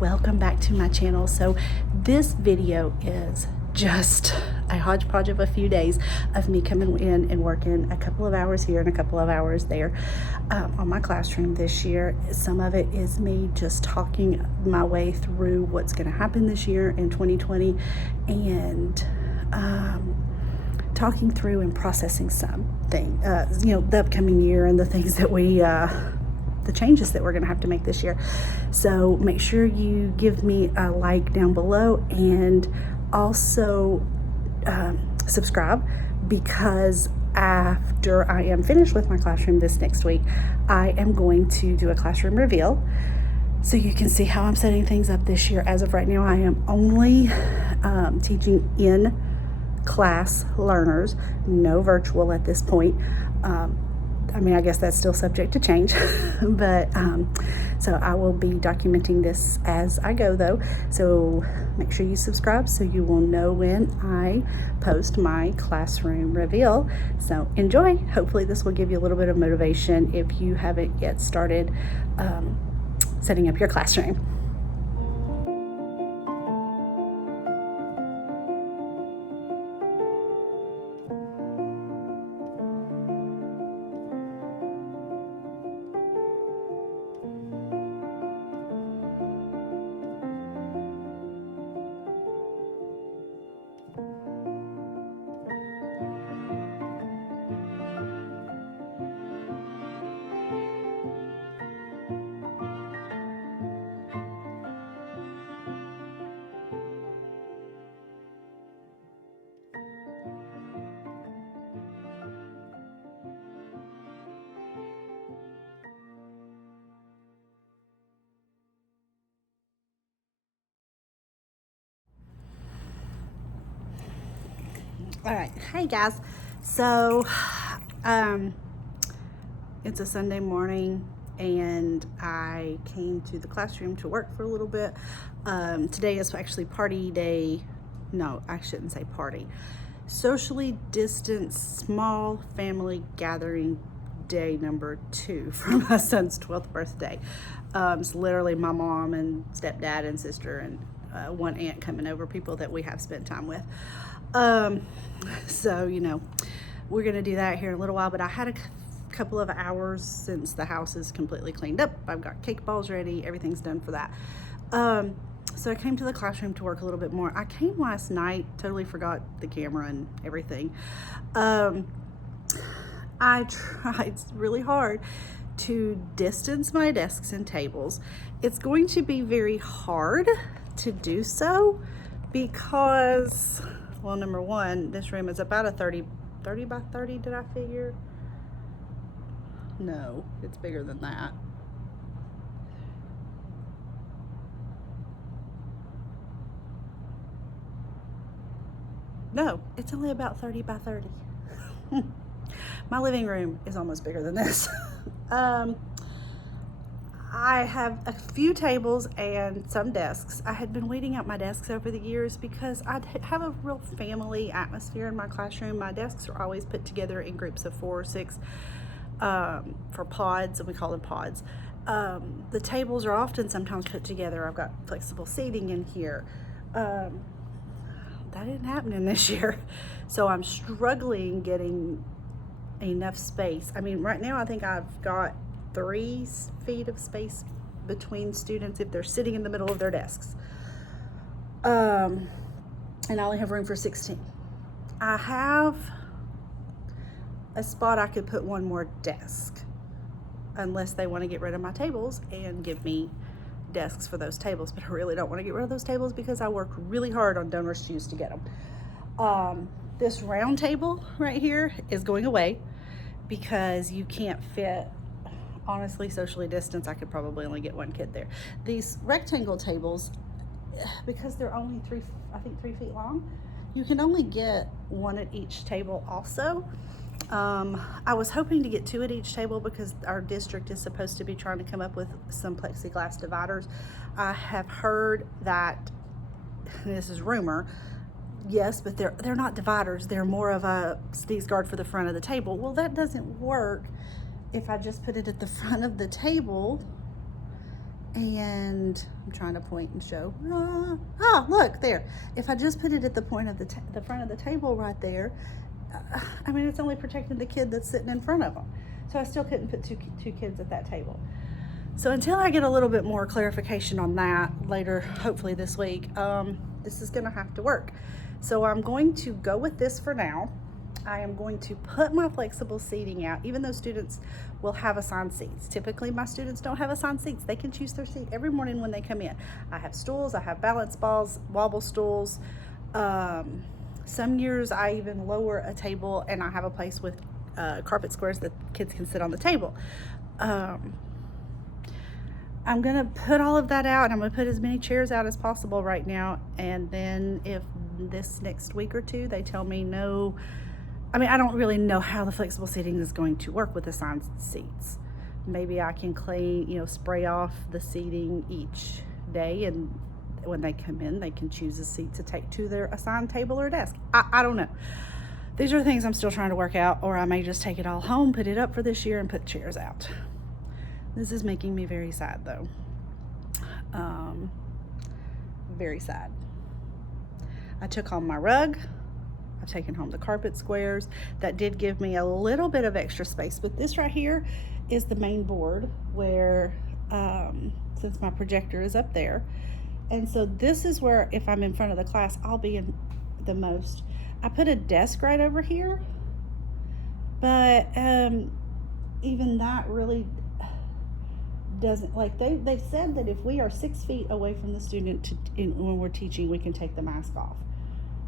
welcome back to my channel. So this video is just a hodgepodge of a few days of me coming in and working a couple of hours here and a couple of hours there on my classroom this year. Some of it is me just talking my way through what's going to happen this year in 2020 and talking through and processing something, the upcoming year and the things that the changes that we're going to have to make this year. So make sure you give me a like down below and also subscribe, because after I am finished with my classroom this next week, I am going to do a classroom reveal so you can see how I'm setting things up this year. As of right now, I am only teaching in class learners, no virtual at this point. I guess that's still subject to change, but so I will be documenting this as I go though. So make sure you subscribe so you will know when I post my classroom reveal. So enjoy. Hopefully this will give you a little bit of motivation if you haven't yet started setting up your classroom. All right, hey guys. So it's a Sunday morning and I came to the classroom to work for a little bit. Today is actually party day. No, I shouldn't say party. Socially distanced small family gathering day number 2 for my son's 12th birthday. It's literally my mom and stepdad and sister and one aunt coming over, people that we have spent time with. So we're gonna do that here in a little while, but I had a couple of hours since the house is completely cleaned up. I've got cake balls ready, everything's done for that. So I came to the classroom to work a little bit more. I came last night, totally forgot the camera and everything. I tried really hard to distance my desks and tables. It's going to be very hard to do so because, well, number one, this room is about a 30 by 30, did I figure? No, it's bigger than that. No, it's only about 30 by 30. My living room is almost bigger than this. I have a few tables and some desks. I had been weeding out my desks over the years because I have a real family atmosphere in my classroom. My desks are always put together in groups of 4 or 6 for pods, and we call them pods. The tables are often sometimes put together. I've got flexible seating in here. That didn't happen this year. So I'm struggling getting enough space. Right now I think I've got 3 feet of space between students if they're sitting in the middle of their desks. And I only have room for 16. I have a spot I could put one more desk, unless they want to get rid of my tables and give me desks for those tables, but I really don't want to get rid of those tables because I worked really hard on donors' shoes to get them. This round table right here is going away because you can't fit, honestly, socially distanced. I could probably only get 1 kid there. These rectangle tables, because they're only 3 feet long, you can only get 1 at each table also. I was hoping to get 2 at each table because our district is supposed to be trying to come up with some plexiglass dividers. I have heard that, and this is rumor, yes, but they're not dividers. They're more of a sneeze guard for the front of the table. Well, that doesn't work if I just put it at the front of the table And I'm trying to point and show. Look there. If I just put it at the point of the front of the table right there, I mean, it's only protecting the kid that's sitting in front of them. So I still couldn't put two kids at that table. So until I get a little bit more clarification on that later, hopefully this week, this is gonna have to work. So I'm going to go with this for now. I am going to put my flexible seating out, even though students will have assigned seats. Typically, my students don't have assigned seats. They can choose their seat every morning when they come in. I have stools, I have balance balls, wobble stools. Some years I even lower a table and I have a place with carpet squares that kids can sit on the table. I'm gonna put all of that out, and I'm gonna put as many chairs out as possible right now. And then if this next week or two they tell me no, I mean, I don't really know how the flexible seating is going to work with assigned seats. Maybe I can clean, spray off the seating each day, and when they come in, they can choose a seat to take to their assigned table or desk. I don't know. These are things I'm still trying to work out, or I may just take it all home, put it up for this year, and put chairs out. This is making me very sad, though. Very sad. I took home my rug. I've taken home the carpet squares. That did give me a little bit of extra space, but this right here is the main board where, since my projector is up there, and so this is where, if I'm in front of the class, I'll be in the most. I put a desk right over here, but even that really doesn't, like, they've said that if we are 6 feet away from the student when we're teaching, we can take the mask off.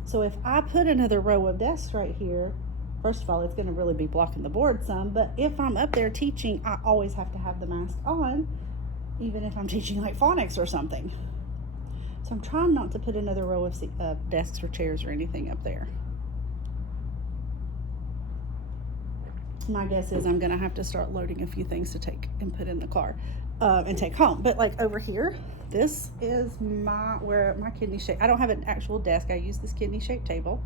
So if I put another row of desks right here, first of all, it's going to really be blocking the board some, but if I'm up there teaching, I always have to have the mask on, even if I'm teaching like phonics or something. So I'm trying not to put another row of desks or chairs or anything up there. My guess is I'm going to have to start loading a few things to take and put in the car and take home. But like over here, this is where my kidney shape. I don't have an actual desk. I use this kidney shaped table.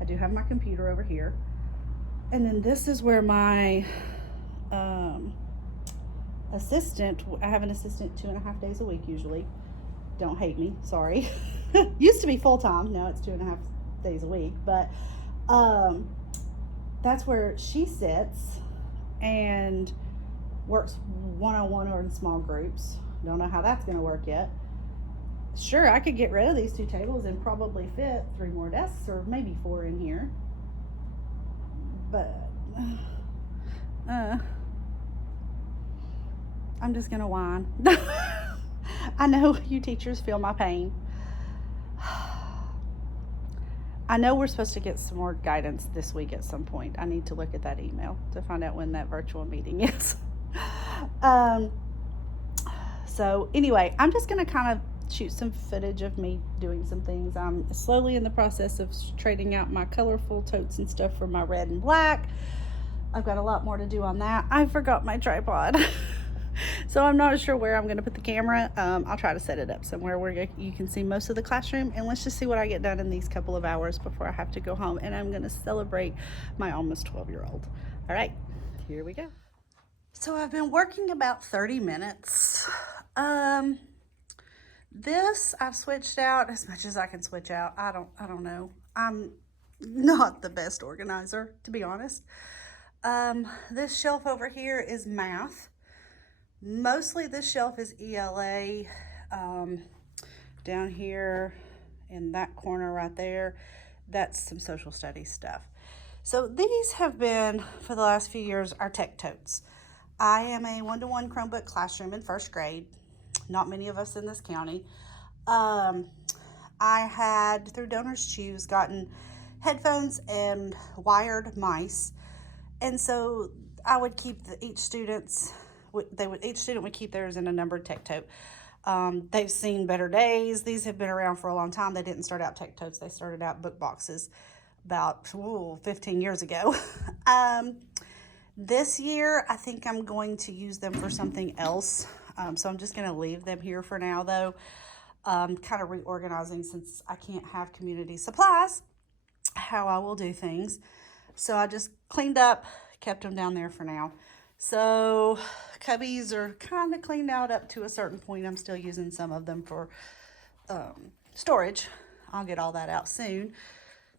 I do have my computer over here. And then this is where my assistant, I have an assistant 2.5 days a week usually. Don't hate me, sorry. Used to be full-time, now it's 2.5 days a week, but that's where she sits and works one-on-one or in small groups. Don't know how that's going to work yet. Sure, I could get rid of these 2 tables and probably fit 3 more desks, or maybe 4 in here. But I'm just going to whine. I know you teachers feel my pain. I know we're supposed to get some more guidance this week at some point. I need to look at that email to find out when that virtual meeting is. So anyway, I'm just going to kind of shoot some footage of me doing some things. I'm slowly in the process of trading out my colorful totes and stuff for my red and black. I've got a lot more to do on that. I forgot my tripod. So I'm not sure where I'm going to put the camera. I'll try to set it up somewhere where you can see most of the classroom, and let's just see what I get done in these couple of hours before I have to go home, and I'm going to celebrate my almost 12-year-old. All right, here we go. So I've been working about 30 minutes. This I've switched out as much as I can switch out. I don't know. I'm not the best organizer, to be honest. This shelf over here is math. Mostly this shelf is ELA. Down here in that corner right there, that's some social studies stuff. So these have been, for the last few years, our tech totes. I am a 1-to-1 Chromebook classroom in 1st grade. Not many of us in this county. I had, through Donors Choose, gotten headphones and wired mice. And so I would keep each student would keep theirs in a numbered tech tote. They've seen better days. These have been around for a long time. They didn't start out tech totes. They started out book boxes about 15 years ago. This year, I think I'm going to use them for something else. So I'm just going to leave them here for now, though. Kind of reorganizing, since I can't have community supplies, how I will do things. So I just cleaned up, kept them down there for now. So cubbies are kind of cleaned out up to a certain point. I'm still using some of them for storage. I'll get all that out soon.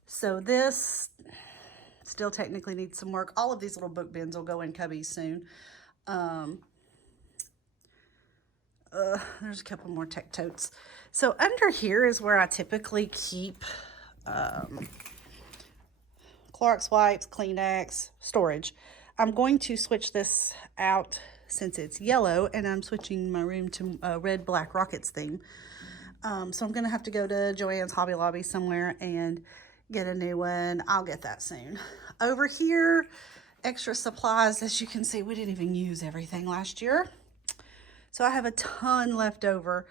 So this still technically needs some work. All of these little book bins will go in cubbies soon. There's a couple more tech totes. So under here is where I typically keep Clorox wipes, Kleenex, storage. I'm going to switch this out since it's yellow, and I'm switching my room to a red, black rockets theme. So I'm going to have to go to Joann's Hobby Lobby somewhere and get a new one. I'll get that soon. Over here, extra supplies. As you can see, we didn't even use everything last year. So I have a ton left over.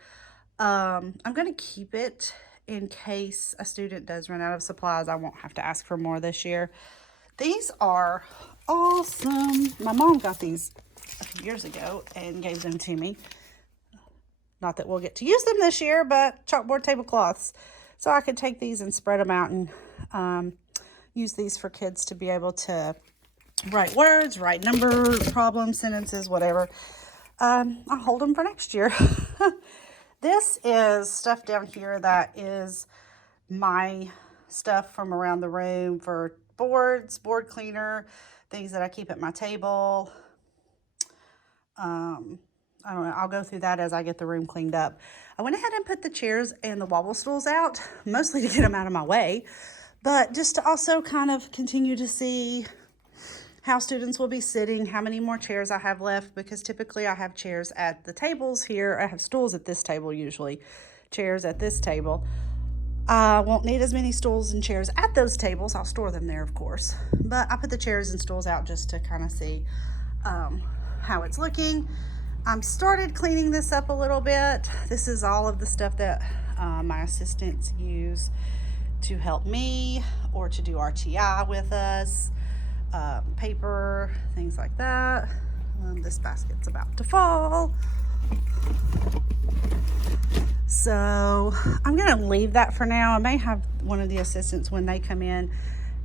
I'm going to keep it in case a student does run out of supplies. I won't have to ask for more this year. These are awesome. My mom got these a few years ago and gave them to me. Not that we'll get to use them this year, but chalkboard tablecloths. So I could take these and spread them out and use these for kids to be able to write words, write number problems, sentences, whatever. I'll hold them for next year. This is stuff down here that is my stuff from around the room for boards, board cleaner, things that I keep at my table. I don't know, I'll go through that as I get the room cleaned up. I went ahead and put the chairs and the wobble stools out, mostly to get them out of my way, but just to also kind of continue to see how students will be sitting, how many more chairs I have left, because typically I have chairs at the tables here. I have stools at this table usually, chairs at this table. I won't need as many stools and chairs at those tables. I'll store them there, of course. But I put the chairs and stools out just to kind of see how it's looking. I'm started cleaning this up a little bit. This is all of the stuff that my assistants use to help me or to do RTI with us. Paper, things like that. This basket's about to fall. So I'm going to leave that for now. I may have one of the assistants when they come in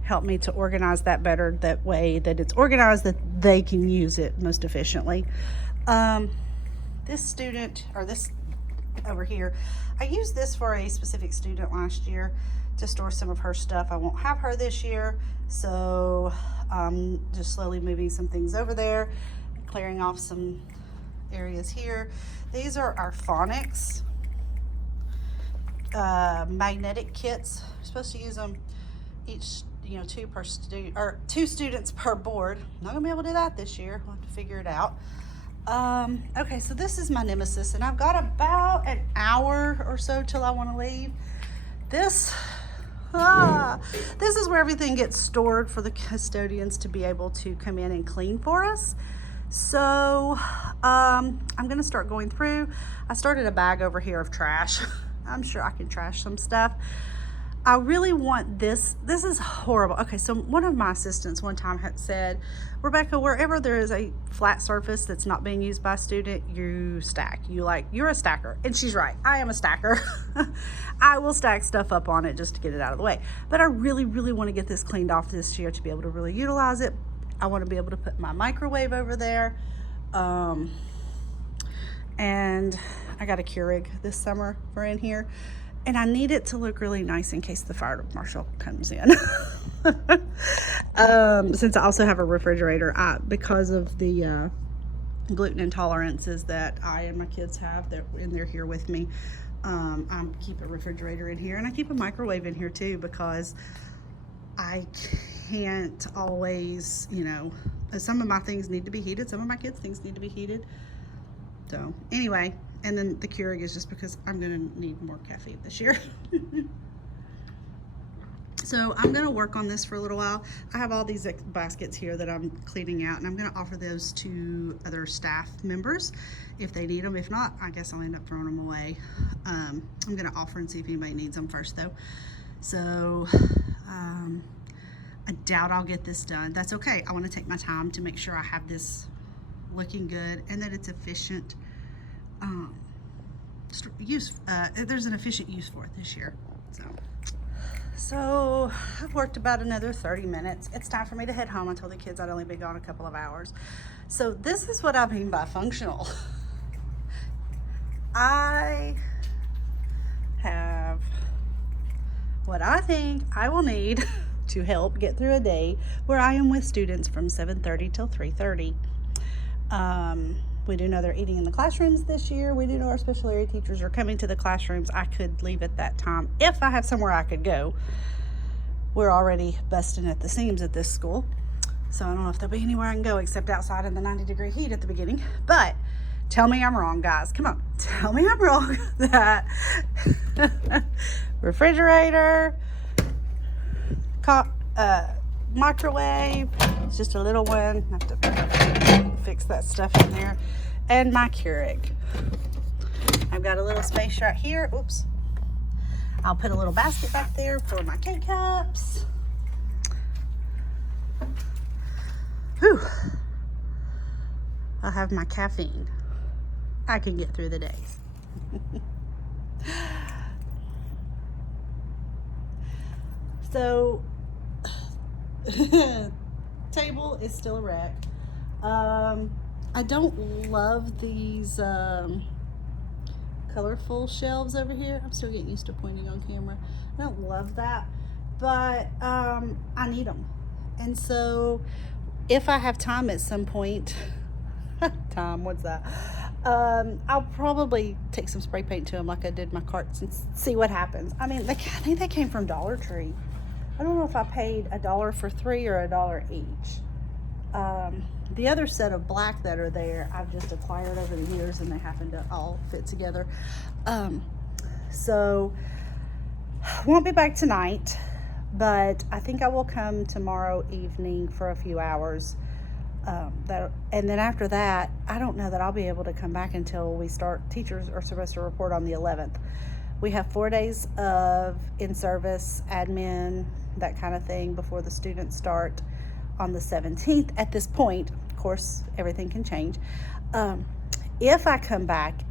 help me to organize that better, that way that it's organized that they can use it most efficiently. This student, or this over here, I used this for a specific student last year to store some of her stuff. I won't have her this year, so I'm just slowly moving some things over there, clearing off some areas here. These are our phonics magnetic kits. We're supposed to use them each, two per student, or 2 students per board. I'm not gonna be able to do that this year. We'll have to figure it out. Okay, so this is my nemesis, and I've got about an hour or so till I want to leave. This is where everything gets stored for the custodians to be able to come in and clean for us. So I'm going to start going through. I started a bag over here of trash. I'm sure I can trash some stuff. I really want this. This is horrible. Okay, so one of my assistants one time had said, Rebecca, wherever there is a flat surface that's not being used by a student, you stack. You're a stacker. And she's right. I am a stacker. I will stack stuff up on it just to get it out of the way. But I really, really want to get this cleaned off this year to be able to really utilize it. I want to be able to put my microwave over there. And I got a Keurig this summer for in here. And I need it to look really nice in case the fire marshal comes in. Since I also have a refrigerator, because of the gluten intolerances that I and my kids have, they're here with me. I keep a refrigerator in here, and I keep a microwave in here too, because I can't always, some of my things need to be heated. Some of my kids' things need to be heated. So anyway, and then the Keurig is just because I'm going to need more caffeine this year. So I'm going to work on this for a little while. I have all these baskets here that I'm cleaning out, and I'm going to offer those to other staff members if they need them. If not, I guess I'll end up throwing them away. I'm going to offer and see if anybody needs them first, though. So I doubt I'll get this done. That's okay. I want to take my time to make sure I have this looking good and that it's efficient. There's an efficient use for it this year. So So I've worked about another 30 minutes. It's time for me to head home. I told the kids I'd only be gone a couple of hours. So this is what I mean by functional. I have what I think I will need to help get through a day where I am with students from 7:30 till 3:30. We do know they're eating in the classrooms this year. We do know our special area teachers are coming to the classrooms. I could leave at that time if I have somewhere I could go. We're already busting at the seams at this school, so I don't know if there'll be anywhere I can go except outside in the 90-degree heat at the beginning. But tell me I'm wrong, guys. Come on, tell me I'm wrong. That refrigerator, microwave, it's just a little one. I have to fix that stuff in there. And my Keurig. I've got a little space right here. Oops. I'll put a little basket back there for my K-cups. Whew. I'll have my caffeine. I can get through the days. So, table is still a wreck. I don't love these colorful shelves over here. I'm still getting used to pointing on camera. I don't love that, but I need them. And so if I have time at some point, what's that? I'll probably take some spray paint to them like I did my carts and see what happens. I mean, I think they came from Dollar Tree. I don't know if I paid $1 for 3 or $1 each. The other set of black that are there, I've just acquired over the years and they happen to all fit together. So won't be back tonight, but I think I will come tomorrow evening for a few hours. And then after that, I don't know that I'll be able to come back until we start. Teachers are supposed to report on the 11th. We have 4 days of in-service, admin, that kind of thing before the students start on the 17th. At this point, of course, everything can change. If I come back,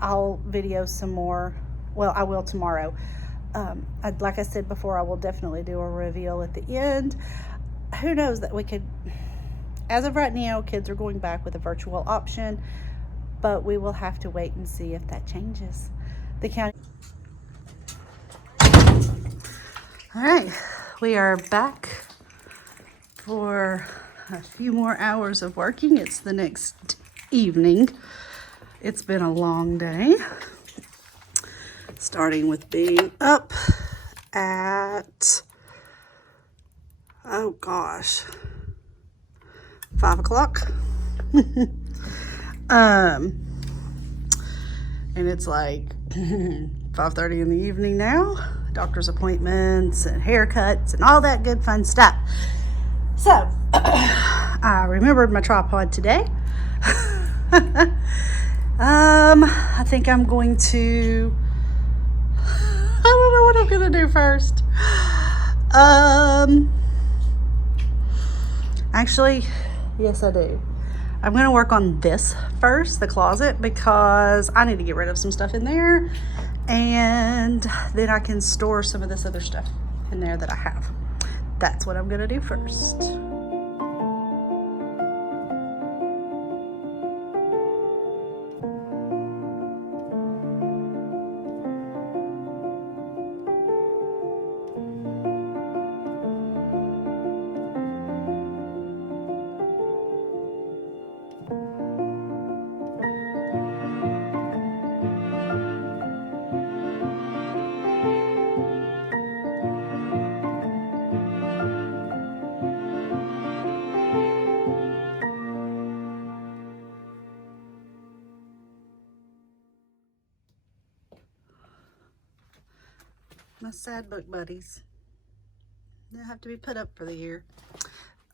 I'll video some more. Well, I will tomorrow. Like I said before, I will definitely do a reveal at the end. Who knows that we could, as of right now, kids are going back with a virtual option, but we will have to wait and see if that changes. The county. All right, we are back for a few more hours of working. It's the next evening. It's been a long day, starting with being up at, oh gosh, 5 o'clock. And it's like 5:30 in the evening now. Doctor's appointments and haircuts and all that good fun stuff. So I remembered my tripod today. I think I'm going to, I don't know what I'm gonna do first. Actually, yes I do. I'm gonna work on this first, the closet, because I need to get rid of some stuff in there, and then I can store some of this other stuff in there that I have. That's what I'm gonna do first. My sad book buddies. They'll have to be put up for the year.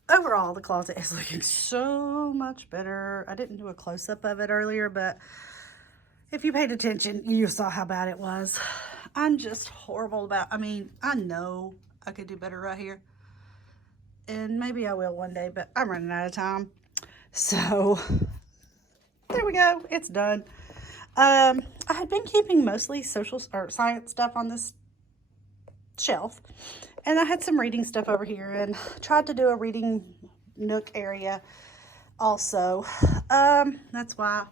Overall, the closet is looking so much better. I didn't do a close-up of it earlier, but if you paid attention, you saw how bad it was. I'm just horrible about, I mean, I know I could do better right here. And maybe I will one day, but I'm running out of time. So, there we go. It's done. I had been keeping mostly social or science stuff on this shelf. And I had some reading stuff over here and tried to do a reading nook area also. That's why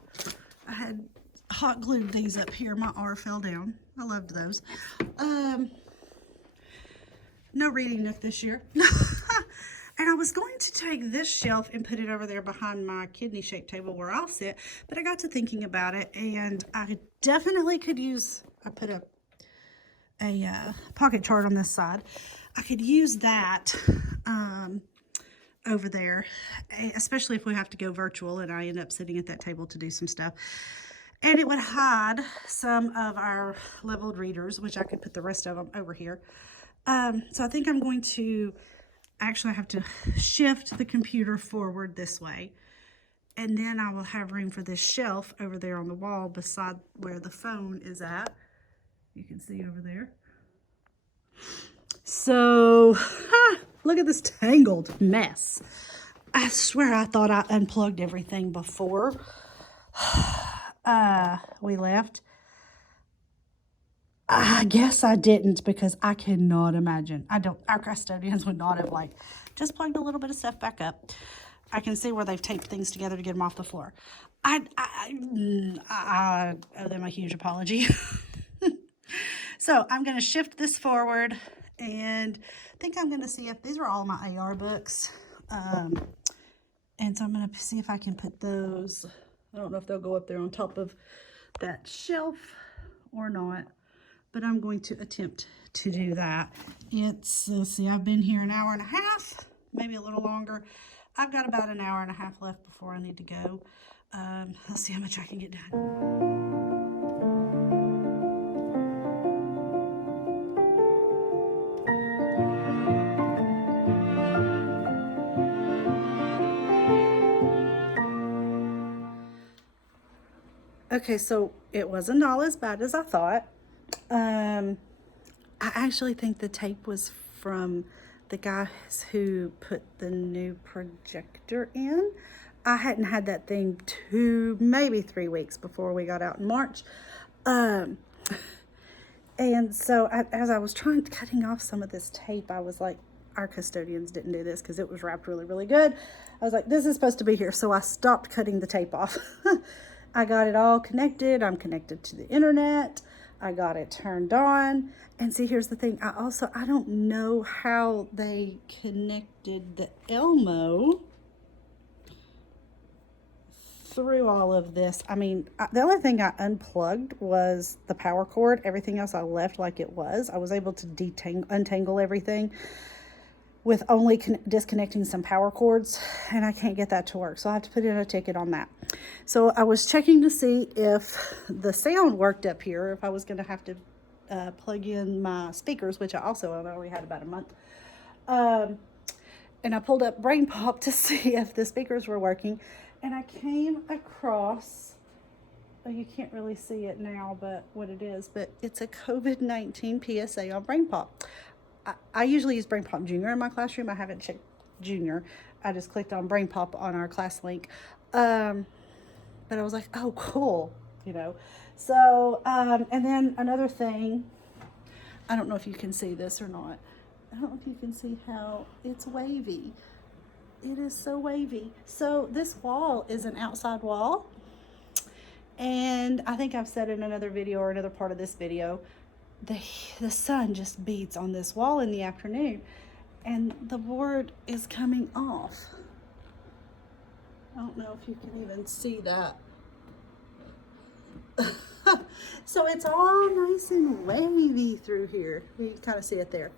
I had hot glued these up here. My R fell down. I loved those. No reading nook this year. And I was going to take this shelf and put it over there behind my kidney shaped table where I'll sit, but I got to thinking about it, and I definitely could use, I put a pocket chart on this side. I could use that over there, especially if we have to go virtual and I end up sitting at that table to do some stuff. And it would hide some of our leveled readers, which I could put the rest of them over here. So I think I'm going to actually have to shift the computer forward this way. And then I will have room for this shelf over there on the wall beside where the phone is at. You can see over there. So, look at this tangled mess. I swear I thought I unplugged everything before we left. I guess I didn't, because I cannot imagine. Our custodians would not have just plugged a little bit of stuff back up. I can see where they've taped things together to get them off the floor. I owe them a huge apology. So I'm going to shift this forward, and I think I'm going to see if these are all my AR books. And so I'm going to see if I can put those. I don't know if they'll go up there on top of that shelf or not, but I'm going to attempt to do that. Let's see, I've been here an hour and a half, maybe a little longer. I've got about an hour and a half left before I need to go. Let's see how much I can get done. Okay, so it wasn't all as bad as I thought. I actually think the tape was from the guys who put the new projector in. I hadn't had that thing maybe 3 weeks before we got out in March. And so as I was cutting off some of this tape, I was like, our custodians didn't do this because it was wrapped really, really good. I was like, this is supposed to be here. So I stopped cutting the tape off. I got it all connected. I'm connected to the internet. I got it turned on. And see, here's the thing. I don't know how they connected the Elmo through all of this. I mean, the only thing I unplugged was the power cord. Everything else I left like it was. I was able to untangle everything with only disconnecting some power cords, and I can't get that to work. So I have to put in a ticket on that. So I was checking to see if the sound worked up here, if I was going to have to plug in my speakers, which I also only had about a month. And I pulled up Brain Pop to see if the speakers were working, and I came across, you can't really see it now, but what it is, but it's a COVID-19 PSA on Brain Pop. I usually use Brain Pop Junior in my classroom. I haven't checked Junior. I just clicked on Brain Pop on our class link. But I was like, oh, cool, So, and then another thing, I don't know if you can see this or not. I don't know if you can see how it's wavy. It is so wavy. So this wall is an outside wall. And I think I've said in another video or another part of this video, the sun just beats on this wall in the afternoon, and the board is coming off. I don't know if you can even see that. So it's all nice and wavy through here. You can kind of see it there.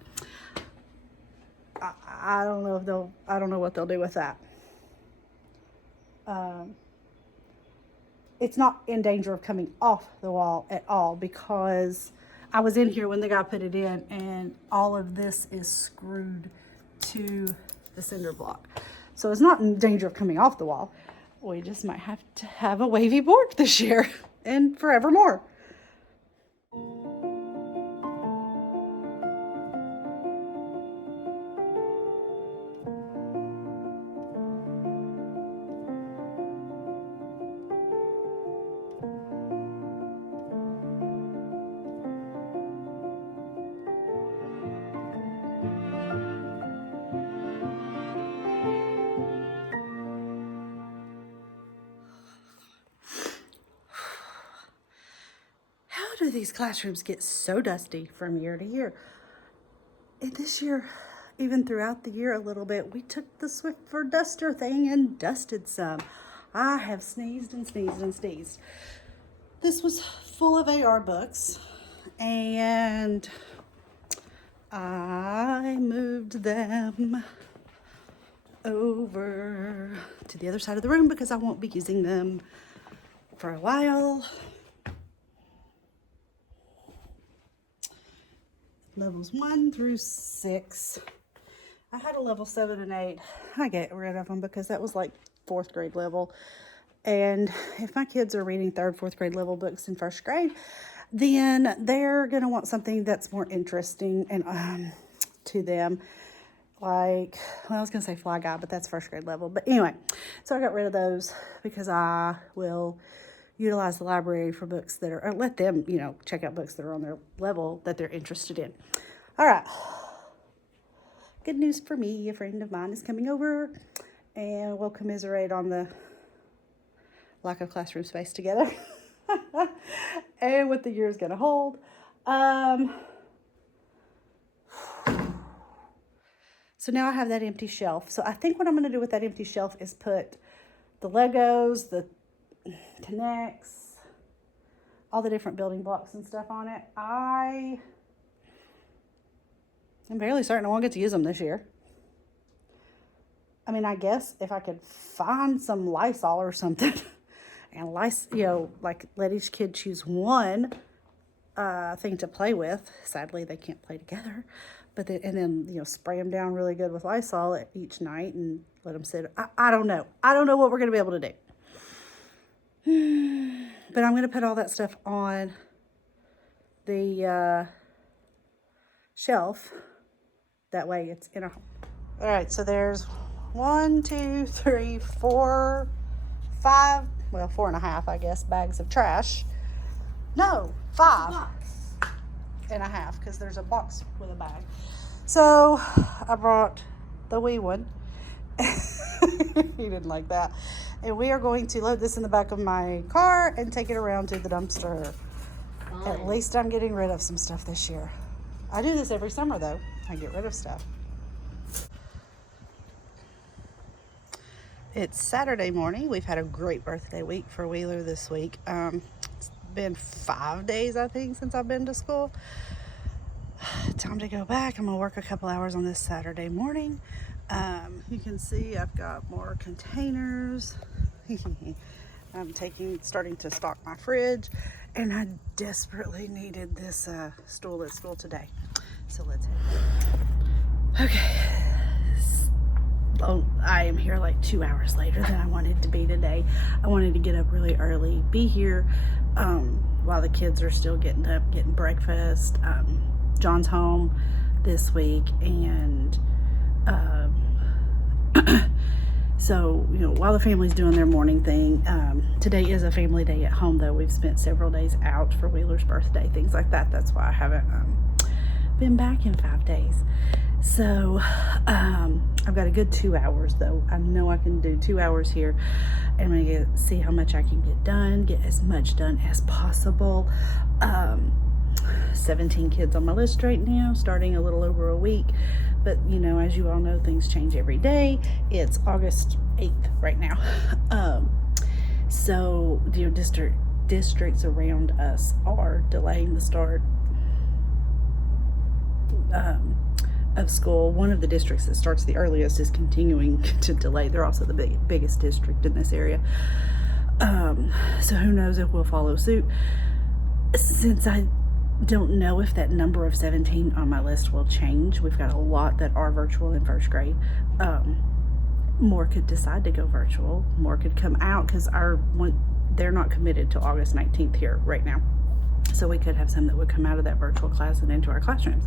I don't know what they'll do with that. It's not in danger of coming off the wall at all, because I was in here when the guy put it in, and all of this is screwed to the cinder block. So it's not in danger of coming off the wall. We just might have to have a wavy board this year and forevermore. these classrooms get so dusty from year to year. And this year, even throughout the year a little bit, we took the Swiffer duster thing and dusted some. I have sneezed and sneezed and sneezed. This was full of AR books, and I moved them over to the other side of the room because I won't be using them for a while. Levels 1 through 6. I had a level 7 and 8. I get rid of them because that was like 4th grade level. And if my kids are reading 3rd, 4th grade level books in 1st grade, then they're going to want something that's more interesting and to them. Like, well, I was going to say Fly Guy, but that's 1st grade level. But anyway, so I got rid of those because I will utilize the library for books that are, or let them, you know, check out books that are on their level that they're interested in. All right. Good news for me. A friend of mine is coming over and we'll commiserate on the lack of classroom space together and what the year is going to hold. So now I have that empty shelf. So I think what I'm going to do with that empty shelf is put the Legos, the Connects, all the different building blocks and stuff on it. I'm barely certain I won't get to use them this year. I mean, I guess if I could find some Lysol or something and like let each kid choose one thing to play with. Sadly, they can't play together. But then spray them down really good with Lysol each night and let them sit. I don't know. I don't know what we're going to be able to do. But I'm going to put all that stuff on the shelf. That way it's in a home. All right, so there's 1, 2, 3, 4, 5, well, 4.5, I guess, bags of trash. No, 5.5, because there's a box with a bag. So I brought the wee one. He didn't like that. And we are going to load this in the back of my car and take it around to the dumpster. Fine. At least I'm getting rid of some stuff this year. I do this every summer, though. I get rid of stuff. It's Saturday morning. We've had a great birthday week for Wheeler this week. It's been 5 days, I think, since I've been to school. Time to go back. I'm going to work a couple hours on this Saturday morning. You can see I've got more containers. I'm starting to stock my fridge, and I desperately needed this stool at school today. So let's head. Okay. Oh, I am here like 2 hours later than I wanted to be today. I wanted to get up really early, be here while the kids are still getting up, getting breakfast. John's home this week, and so, while the family's doing their morning thing, today is a family day at home, though. We've spent several days out for Wheeler's birthday, things like that. That's why I haven't been back in 5 days. So, I've got a good 2 hours, though. I know I can do 2 hours here. I'm going to see how much I can get done, get as much done as possible. 17 kids on my list right now, starting a little over a week. But, as you all know, things change every day. It's August 8th right now. So, districts around us are delaying the start of school. One of the districts that starts the earliest is continuing to delay. They're also the biggest district in this area. So who knows if we'll follow suit. Since I don't know if that number of 17 on my list will change. We've got a lot that are virtual in 1st grade. More could decide to go virtual. More could come out because they're not committed to August 19th here right now. So we could have some that would come out of that virtual class and into our classrooms.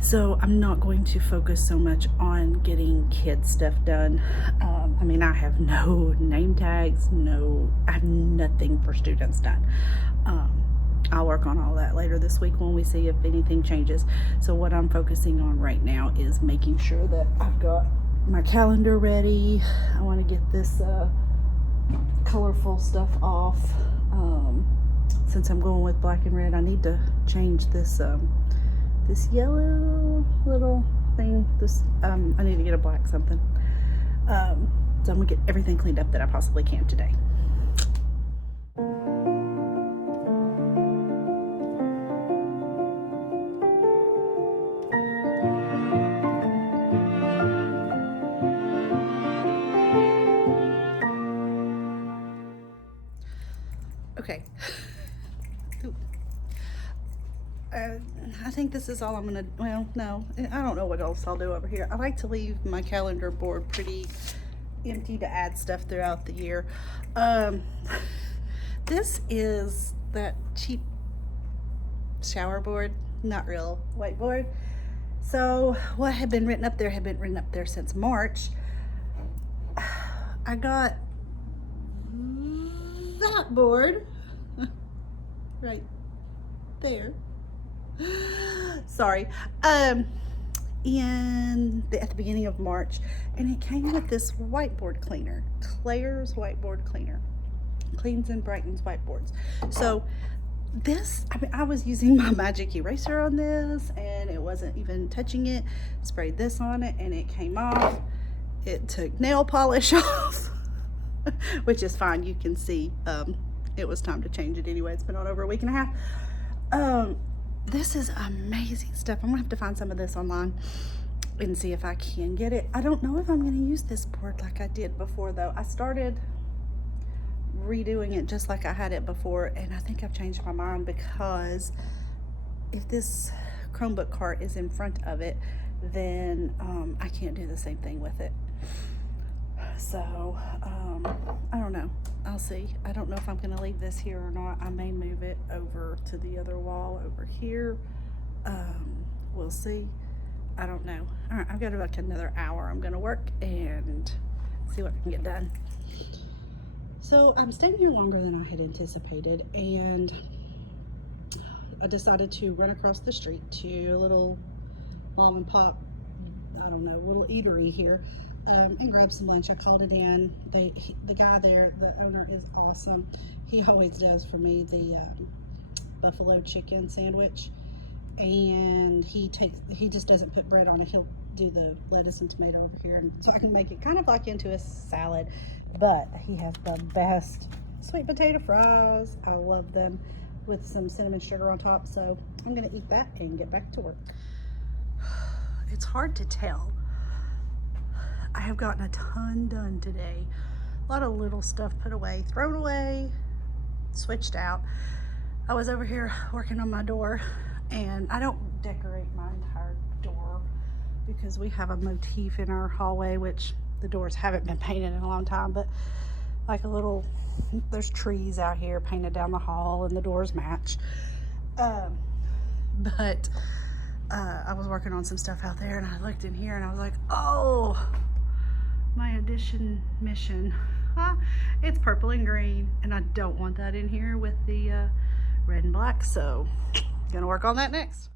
So I'm not going to focus so much on getting kids stuff done. I have no name tags, I have nothing for students done. I'll work on all that later this week when we see if anything changes. So what I'm focusing on right now is making sure that I've got my calendar ready. I want to get this colorful stuff off. since I'm going with black and red, I need to change this this yellow little thing. This I need to get a black something. So I'm gonna get everything cleaned up that I possibly can today. Okay. I think this is all I'm gonna, well, no, I don't know what else I'll do over here. I like to leave my calendar board pretty empty to add stuff throughout the year. This is that cheap shower board, not real whiteboard. So what had been written up there since March. I got that board right there. Sorry. At the beginning of March, and it came with this whiteboard cleaner, Claire's whiteboard cleaner. Cleans and brightens whiteboards. So this, I was using my magic eraser on this, and it wasn't even touching it. Sprayed this on it, and it came off. It took nail polish off, which is fine. You can see it was time to change it anyway. It's been on over a week and a half. This is amazing stuff. I'm gonna have to find some of this online and see if I can get it. I don't know if I'm gonna use this board like I did before though. I started redoing it just like I had it before, and I think I've changed my mind, because if this Chromebook cart is in front of it, then I can't do the same thing with it. So I don't know. I'll see. I don't know if I'm gonna leave this here or not. I may move it over to the other wall over here. We'll see. I don't know. All right, I've got about another hour. I'm gonna work and see what I can get done. So I'm staying here longer than I had anticipated, and I decided to run across the street to a little mom and pop, I don't know, little eatery here, and grab some lunch. I called it in. The guy there, the owner, is awesome. He always does for me the buffalo chicken sandwich, and he just doesn't put bread on it. He'll do the lettuce and tomato over here, and so I can make it kind of like into a salad. But he has the best sweet potato fries. I love them, with some cinnamon sugar on top. So I'm gonna eat that and get back to work. It's hard to tell. I have gotten a ton done today. A lot of little stuff put away, thrown away, switched out. I was over here working on my door, and I don't decorate my entire door because we have a motif in our hallway, which the doors haven't been painted in a long time, but like a little, there's trees out here painted down the hall, and the doors match. I was working on some stuff out there, and I looked in here and I was like, oh, my addition mission. It's purple and green, and I don't want that in here with the red and black, so I'm gonna work on that next.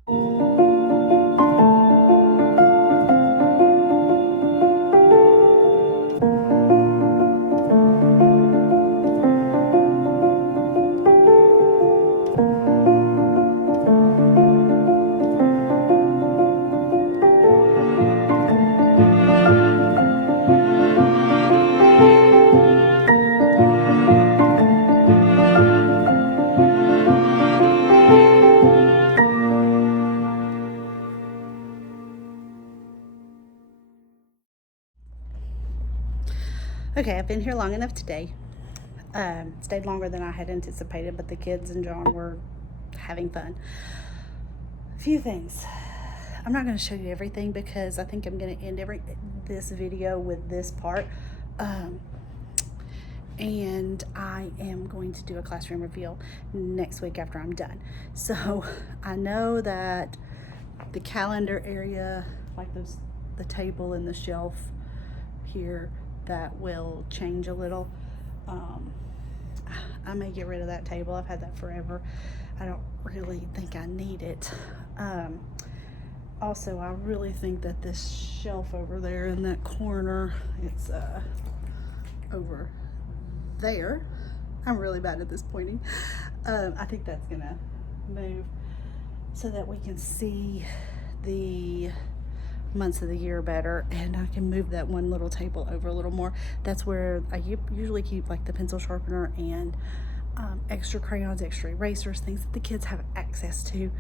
Okay, I've been here long enough today. Stayed longer than I had anticipated, but the kids and John were having fun. A few things. I'm not going to show you everything because I think I'm going to end this video with this part. And I am going to do a classroom reveal next week after I'm done. So I know that the calendar area, like the table and the shelf here, that will change a little. I may get rid of that table. I've had that forever. I don't really think I need it. Also, I really think that this shelf over there in that corner, it's over there. I'm really bad at this pointing. I think that's gonna move so that we can see the months of the year better, and I can move that one little table over a little more. That's where I usually keep like the pencil sharpener and extra crayons, extra erasers, things that the kids have access to.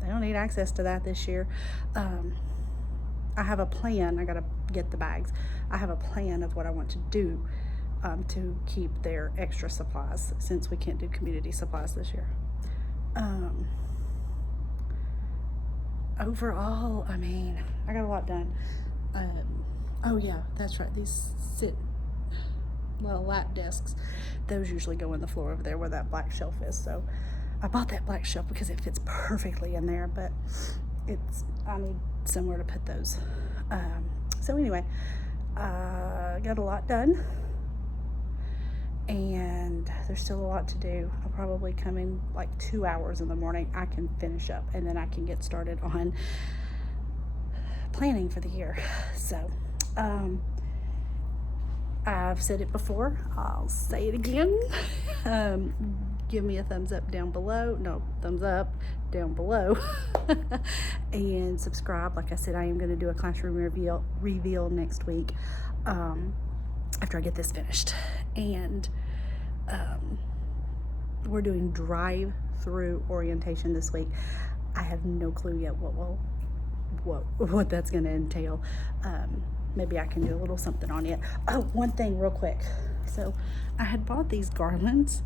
They don't need access to that this year. I have a plan. I gotta get the bags. I have a plan of what I want to do to keep their extra supplies, since we can't do community supplies this year. Overall, I mean, I got a lot done. Oh yeah, that's right. These lap desks, those usually go in the floor over there where that black shelf is. So I bought that black shelf because it fits perfectly in there, but I need somewhere to put those. So anyway, got a lot done, and there's still a lot to do. I'll probably come in like 2 hours in the morning. I can finish up, and then I can get started on planning for the year. So I've said it before, I'll say it again. Give me a thumbs up down below. No, thumbs up down below. And subscribe. Like I said, I am going to do a classroom reveal next week after I get this finished. And we're doing drive-through orientation this week. I have no clue yet what that's going to entail. Maybe I can do a little something on it. Oh, one thing real quick. So I had bought these garlands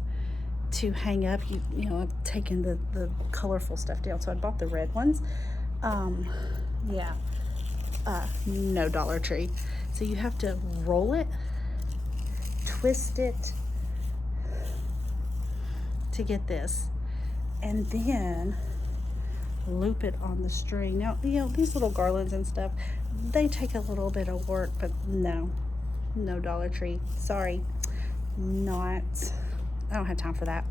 to hang up. You know, I've taken the colorful stuff down, so I bought the red ones. Yeah, no Dollar Tree. So you have to roll it, twist it to get this, and then loop it on the string. Now, you know, these little garlands and stuff, they take a little bit of work, but no Dollar Tree. Sorry, I don't have time for that.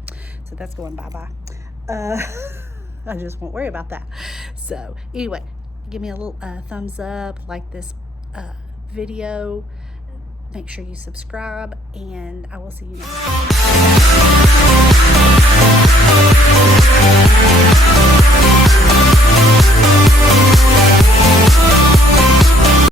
So that's going bye-bye. I just won't worry about that. So anyway, give me a little thumbs up, like this video. Make sure you subscribe, and I will see you next time.